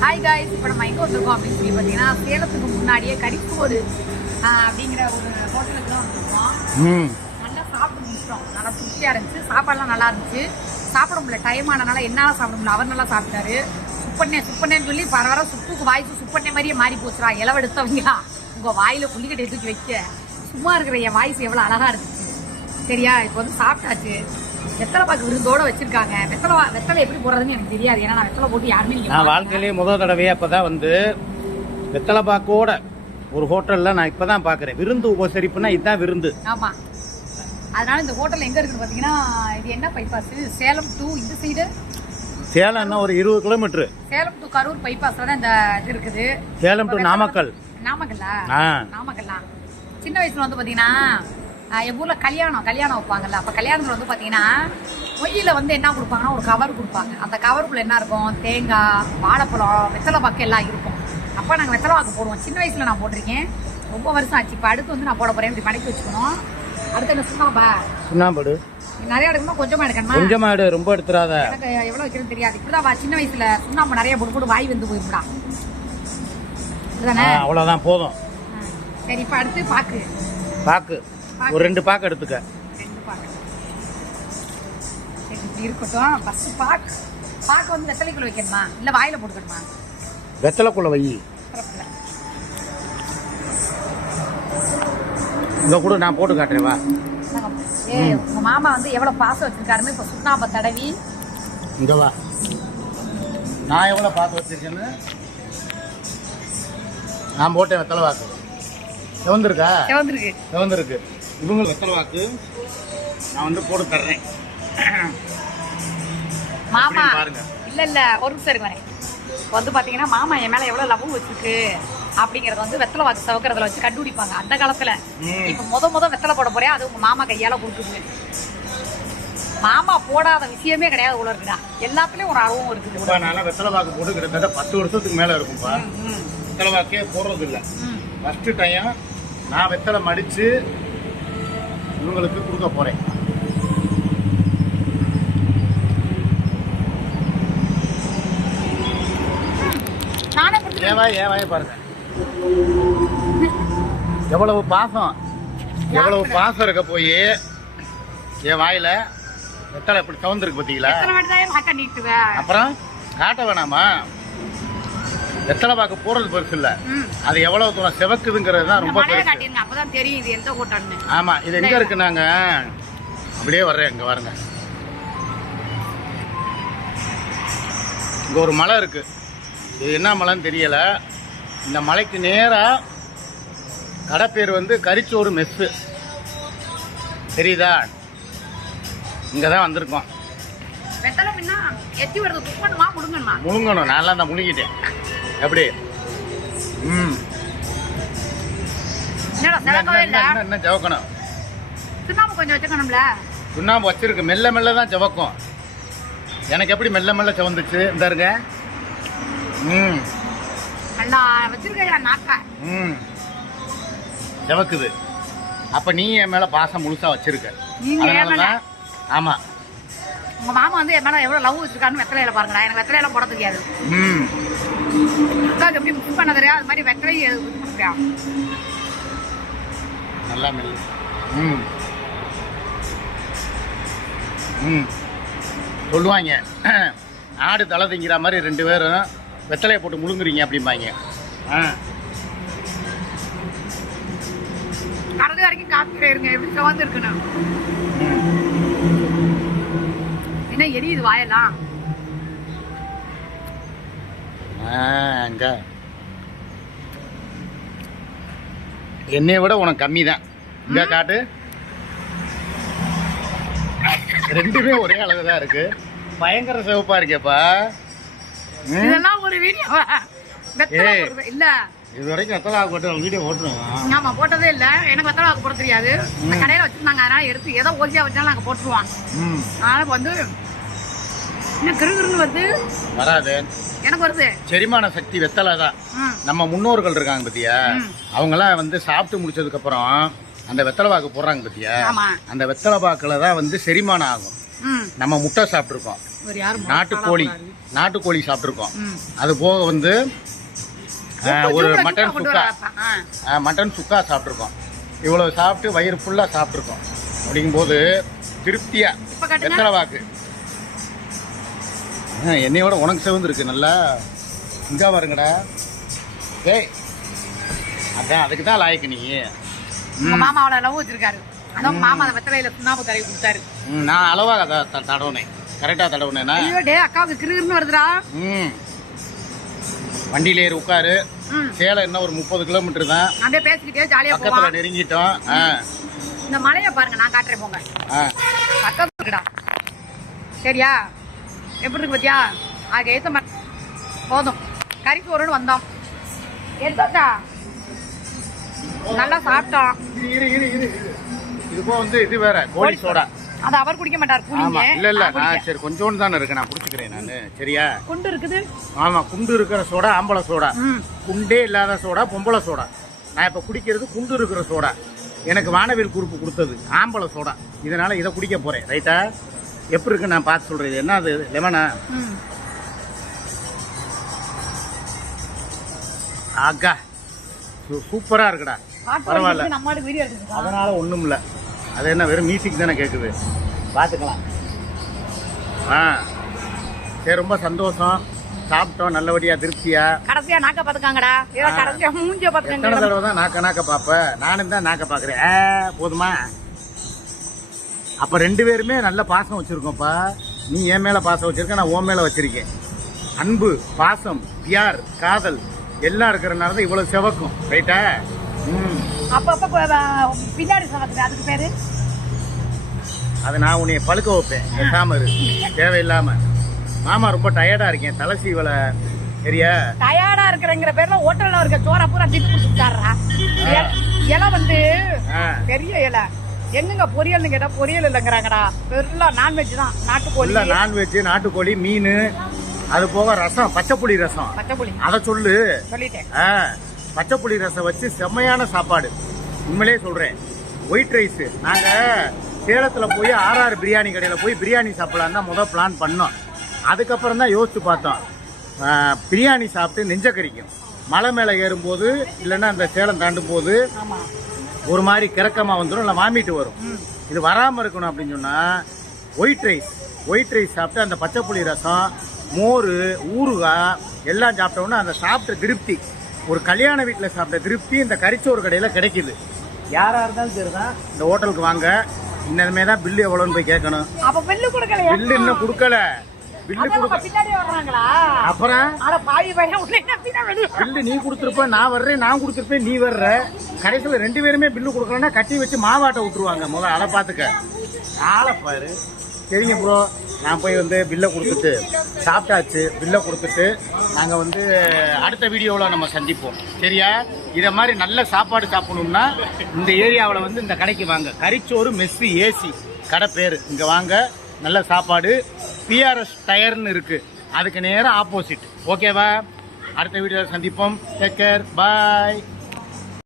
Hi guys, இப்போ நம்ம எங்கே வந்திருக்கோம் அப்படின்னு சொல்லி பார்த்தீங்கன்னா சேலத்துக்கு முன்னாடியே கரிப்போடு அப்படிங்கிற ஒரு ஹோட்டலுக்கு தான் வந்திருக்கோம். நல்லா சாப்பிட்டு முடிச்சிட்டோம். நல்லா திருப்தியாக இருந்துச்சு. சாப்பாடுலாம் நல்லா இருந்துச்சு. சாப்பிட முடியல, டைம் ஆனனால என்னால் சாப்பிட முடியல. அவர் நல்லா சாப்பிட்டாரு. சுப்பண்ணேன்னு சொல்லி பரவாயில்ல. சுப்புக்கு வாய்ஸ் சுப்பண்ணே மாதிரியே மாறி போச்சுரா. இளவெடுத்தவங்களா உங்கள் வாயில் புள்ளிக்கட்டை தூக்கி வைக்க சும்மா இருக்கிற என் வாய்ஸ் எவ்வளோ அழகாக இருந்துச்சு. சரியா, இப்போ வந்து சாப்பிட்டாச்சு. வெத்தலை பாக்கு விருந்தோட வச்சிருக்காங்க. வெத்தலை எப்படி போடுறதுன்னு எனக்கு தெரியாது. ஏன்னா நான் வெத்தலை போட்டு யாருமே நான் வாழ்க்கையிலேயே முதல் தடவையா இப்பதான் வந்து வெத்தலை பாக்கோட ஒரு ஹோட்டல்ல நான் இப்பதான் பாக்குறேன். விருந்து உபசரிப்புனா இதுதான் விருந்து. ஆமா, அதனால இந்த ஹோட்டல் எங்க இருக்குன்னு பாத்தீங்கன்னா, இது என்ன பைபாஸ், சேலம் டு இந்த சைடு, சேலம்னா ஒரு 20 கிலோமீட்டர். சேலம் டு கரூர் பைபாஸ்ல தான் இந்த இது இருக்குது. சேலம் டு நாமக்கல். நாமக்கல்லா சின்ன வயசுல வந்து பாத்தீங்கன்னா எங்கள் ஊரில் கல்யாணம் வைப்பாங்கல்ல. அப்போ கல்யாணத்தில் வந்து பார்த்தீங்கன்னா மொய்யில் வந்து என்ன கொடுப்பாங்கன்னா ஒரு கவர் கொடுப்பாங்க. அந்த கவருக்குள்ளே என்ன இருக்கும், தேங்காய், வாழைப்பழம், வெத்தலை பாக்கு எல்லாம் இருக்கும். அப்போ நாங்கள் வெத்தலை பாக்கு போடுவோம். சின்ன வயசில் நான் போட்டிருக்கேன். ரொம்ப வருஷம் ஆச்சு. இப்போ அடுத்து வந்து நான் போட போகிறேன். இப்படி மடக்கி வச்சுக்கணும். அடுத்து என்ன சுண்ணாம்பு நிறைய எடுக்கணும். கொஞ்சமாக எடுக்கணுமா? கொஞ்சமாக எடு, ரொம்ப எடுத்துறாத. எனக்கு எவ்வளோ வைக்கிறதுன்னு தெரியாது. இப்படிதான் சின்ன வயசில் சுண்ணாம்பு நிறைய போட்டு வாய் வந்து போயிருந்தா இதுதானே. அவ்வளோதான், போதும். சரி, இப்போ அடுத்து பாக்கு ஒரு 2 பாக்கு எடுத்துக்க. 2 பாக்கு இப்படி இருக்கட்டும். ஃபர்ஸ்ட் பாக்கு வந்து வெத்தலைக்குள்ள வைக்கணுமா இல்ல வாயில போட்டுக்கணுமா? வெத்தலைக்குள்ள வை. இங்க கூட நான் போட்டு காட்டுறேன், வா. உங்க மாமா வந்து எவ்வளவு பாசம் வச்சிருக்காருன்னு இப்ப சுண்ணாம்பை தடவி. இங்க வா, நான் எவ்வளவு பாசம் வச்சிருக்கேன்னு நான் போட்டேன். வெத்தலை வாக்கு செவந்திருக்கு. இவங்க வெத்தலை வாக்கு நான் வந்து போட்டு தர்றேன். மாமா பாருங்க. இல்ல ஒரு நிமிஷம் இருக்கு வரேன். வந்து பாத்தீங்கன்னா மாமா என் மேல எவ்வளவு லவ் வச்சிருக்கு அப்படிங்கறத வந்து வெத்தலை வாக்கு சவக்கிறதுல வச்சு கண்டுபிடிப்பாங்க அந்த காலத்துல. இப்ப முத வெத்தலை போட போறேன். அது உங்க மாமா கையால கொடுக்குது. மாமா போடாத விஷயமே கிடையாது உள்ள இருக்குடா. எல்லாத்துலயும் ஒரு அருவம் இருக்குது. நான் வெத்தலை வாக்கு போட்டு கிட்டத்தட்ட 10 வருஷத்துக்கு மேல இருக்கும்பா. வெத்தலை வாக்கே போடுறது இல்ல. ஃபர்ஸ்ட் டைம் நான் வெத்தலை மடிச்சு இவங்களுக்கு கொடுக்க போறேன். ஏவாய பாருங்க, எவ்வளவு பாசம் இருக்க போய் என் வாயில வெத்தலை எப்படி சவுந்திருக்கு பாத்தீங்களா? அப்புறம் காட்ட வேணாமா? வெத்தலை பாக்கு போறது பெருசு இல்ல, அது எவ்வளவு தூரம் செவக்குதுங்கிறது தான் ரொம்ப பெருசு. ஆமா, இது எங்க இருக்கு? நாங்க அப்படியே வர்றேன். இங்க பாருங்க, இங்க ஒரு மலை இருக்கு. இது என்ன மலைன்னு தெரியல. இந்த மலைக்கு நேரா கடை பேர் வந்து கரிச்சோறு மெஸ்ஸு. தெரியுதா? இங்கதான் வந்திருக்கோம். முழுங்கணும். நான் தான் முழுங்கிட்டேன். எப்படி? என்ன ஜவக்கணும்? சுண்ணாம்பு வச்சிருக்கு. மெல்ல மெல்ல தான் ஜவக்கும். எனக்கு எப்படி மெல்ல மெல்ல சவந்துச்சு? இந்த இருங்க. ஜவக்குது. அப்ப நீ என் மேல பாசம் முழுசா வச்சிருக்க. அதனாலதான். ஆமா, உங்க மாமா வந்து என் மேல எவ்வளவு லவ் வச்சிருக்கான்னு வெத்தலையில பாருங்கடா. எனக்கு வெத்தலையில போட தெரியாது. எப்படி மிக்ஸ் பண்ண தெரியாது. அது மாதிரி வெத்தலையை நல்லா மெல்ல. சொல்லுவாங்க, ஆடு தலை திங்கிற மாதிரி 2 பேரும் வெத்தலையை போட்டு முழுங்குறீங்க அப்படிம்பாங்க. கடைசி வரைக்கும் காத்துக்கிட்டே இருங்க. எப்படி சவந்து இருக்கணும். என்ன எரியுது வாயெல்லாம்? என்னைய விட உனக்கு கம்மி தான். இங்க காட்டு. 2மே ஒரே அளவுதான் இருக்கு. பயங்கர சிவப்பா இருக்கேப்பா. இதெல்லாம் ஒரு வீடியோ இல்ல. இது வரைக்கும் வெத்தலை வாக்கு போட்டு வீடியோ போட்டுருவோம். ஆமா, போட்டதே இல்ல. எனக்கு வெத்தலை வாக்கு போட தெரியாது. கடையில வச்சிருந்தாங்க, அதனால எடுத்து ஏதோ ஓசியா வச்சாலும் நாங்க போட்டுருவோம். அதனால வந்து இன்னும் கிருகிருன்னு வருது. வராது, எனக்கு வருது. செரிமான சக்தி வெத்தலை தான். நம்ம முன்னோர்கள் இருக்காங்க பத்தியா, அவங்க எல்லாம் வந்து சாப்பிட்டு முடிச்சதுக்கு அப்புறம் அந்த வெத்தலை பாக்கு போடுறாங்க பத்தியா, அந்த வெத்தலை பாக்குல தான் வந்து செரிமானம் ஆகும். நம்ம முட்டை சாப்பிட்டுருக்கோம். நாட்டுக்கோழி சாப்பிட்ருக்கோம். அது போக வந்து ஒரு மட்டன் சுக்கா சாப்பிட்ருக்கோம். இவ்வளோ சாப்பிட்டு வயிறு ஃபுல்லாக சாப்பிட்ருக்கோம். அப்படிங்கும்போது திருப்தியாக வெத்தலை வாக்கு என்னையோட உனக்கு சிவந்து இருக்கு நல்லா. இங்கே வருங்கடா. ஏய் அதான் அதுக்கு தான் லாய்க்கு நீ. மாமா அவளை லவ் வச்சிருக்காரு. அதான் மாமா அந்த வெத்தலையில சுண்ணாம்பு தடவி கொடுத்தாரு. நான் அளவாக தடவுனேன், கரெக்டாக தடவுனேன்னா. அக்காவுக்கு கிருன்னு வருதுடா. வண்டியில ஏறி உட்காரு. சேலம் என்ன ஒரு 30 கிலோமீட்டர் தான். அப்படியே பேசிக்கிட்டே ஜாலியா பக்கத்துல நெருங்கிட்டோம். இந்த மலையை பாருங்க, நான் காட்டுறேன் போங்க. பக்கத்துல இருக்குடா. சரியா? எப்படி இருக்கு பாத்தியா? அதுக்கு ஏத்த போதும். கறிக்கு ஒரு வந்தோம், எடுத்தா நல்லா சாப்பிட்டோம். இது போக வந்து இது வேற கோழி சோடா. அது அவர் குடிக்க மாட்டார். ஆமா இல்ல இல்ல நான் சரி கொஞ்சோண்டு தானே இருக்கு, நான் குடிச்சுக்கிறேன் நானு. சரியா? குண்டு இருக்குது. ஆமா குண்டு இருக்கிற சோடா ஆம்பளை சோடா. குண்டே இல்லாத சோடா பொம்பளை சோடா. நான் இப்ப குடிக்கிறது குண்டு இருக்கிற சோடா. எனக்கு வானவில் குரூப்பு கொடுத்தது ஆம்பளை சோடா. இதனால இதை குடிக்க போறேன். ரைட்டா? எப்படி இருக்கு நான் பார்த்து சொல்றேன். என்ன அது லெமனா? ஆக்கா சூப்பரா இருக்குடா. பரவாயில்ல, அதனால ஒண்ணும் இல்ல. அது என்ன வெறும் மியூசிக் தானே கேக்குது, பாத்துக்கலாம். சரி ரொம்ப சந்தோஷம். சாப்பிட்டோம் நல்லபடியா திருப்தியா. கடைசியா நாக்க பாத்துக்காங்கடா. கடைசியா மூஞ்ச பாத்துக்காங்க. எத்தனை தடவை தான் நாக்க பாப்ப? நானும் தான் நாக்க பாக்குறேன். போதுமா? அப்ப 2 பேருமே நல்ல பாசம் வச்சிருக்கோம்ப்பா. நீ என் மேல பாசம் வச்சிருக்க, நான் உன் மேல வச்சிருக்கேன். அன்பு, பாசம், பியார், காதல் எல்லாம் இருக்கிறனால தான் இவ்வளவு செவக்கும். ரைட்டா? அப்பப்ப பின்னாடி சவக்குது, அதுக்கு பேரு அது நான் உன்னைய பழுக்க வைப்பேன். பேசாம இரு, தேவையில்லாம. மாமா ரொம்ப டயர்டா இருக்கேன், தலை சீவல. சரியா? டயர்டா இருக்கிறங்கிற பேர்ல ஹோட்டல்ல இருக்க சோறா பூரா திட்டு கொடுத்துட்டாரா. இலை வந்து பெரிய இலை. என்னங்க பொரியல்னு கேட்டா பொரியல் இல்லைங்கிறாங்கடா. பெருலாம் நான்வெஜ் தான். நாட்டுக்கோழி நான்வெஜ், நாட்டுக்கோழி, மீன், அது போக ரசம், பச்சைப்புளி ரசம். பச்சைப்புளி அதை சொல்லிட்டேன். பச்சைப்புளி ரசம் வச்சு செம்மையான சாப்பாடு. உண்மையிலே சொல்றேன். ஒயிட் ரைஸ் நாங்க சேலத்துல போய் RR பிரியாணி கடையில போய் பிரியாணி சாப்பிடலாம் தான் முதல் பிளான் பண்ணோம். அதுக்கப்புறம் தான் யோசிச்சு பார்த்தோம், பிரியாணி சாப்பிட்டு நெஞ்ச கறிக்கும். மலை மேல ஏறும்போது இல்லைன்னா அந்த சேலம் தாண்டும் போது ஒரு மாதிரி கிறக்கமா வந்துடும், இல்லை வாமிட்டு வரும். இது வராம இருக்கணும் அப்படின்னு சொன்னா ஒயிட் ரைஸ் சாப்பிட்டு அந்த பச்சைப்புளி ரசம், மோர், ஊறுகாய் எல்லாம் சாப்பிட்டோம்னா அந்த சாப்பிட்ட திருப்தி, ஒரு கல்யாண வீட்டில் சாப்பிட்ட திருப்தி இந்த கறிச்சோறு கடையில் கிடைக்குது. யாரா இருந்தாலும் சரிதான், இந்த ஹோட்டலுக்கு வாங்க. இன்னமே தான் பில்லு எவ்வளோன்னு போய் கேட்கணும். பில்லு இன்னும் கொடுக்கல. பில்லு அப்புறம் பில்லு நீ கொடுத்துருப்ப, நான் வர்றேன், நான் கொடுத்துருப்பேன், நீ வர்ற. கடைசியில் 2 பேருமே பில்லு கொடுக்கலன்னா கட்டி வச்சு மாவாட்ட விட்டுருவாங்க. முதல்ல அதை பார்த்துக்க. ஆளை பாரு. சரிங்க ப்ரோ, நான் போய் வந்து பில்லை கொடுத்துட்டு சாப்பிட்டாச்சு. பில்லை கொடுத்துட்டு நாங்கள் வந்து அடுத்த வீடியோவில் நம்ம சந்திப்போம். சரியா? இதை மாதிரி நல்ல சாப்பாடு சாப்பிடணும்னா இந்த ஏரியாவில் வந்து இந்த கடைக்கு வாங்க. கறிச்சோறு மெஸ்ஸி ஏசி கடை பேர். இங்கே வாங்க, நல்ல சாப்பாடு. PRS டயர்னு இருக்கு, அதுக்கு நேரம் ஆப்போசிட். ஓகேவா? அடுத்த வீடியோவில் சந்திப்போம். டேக் கேர், பாய்.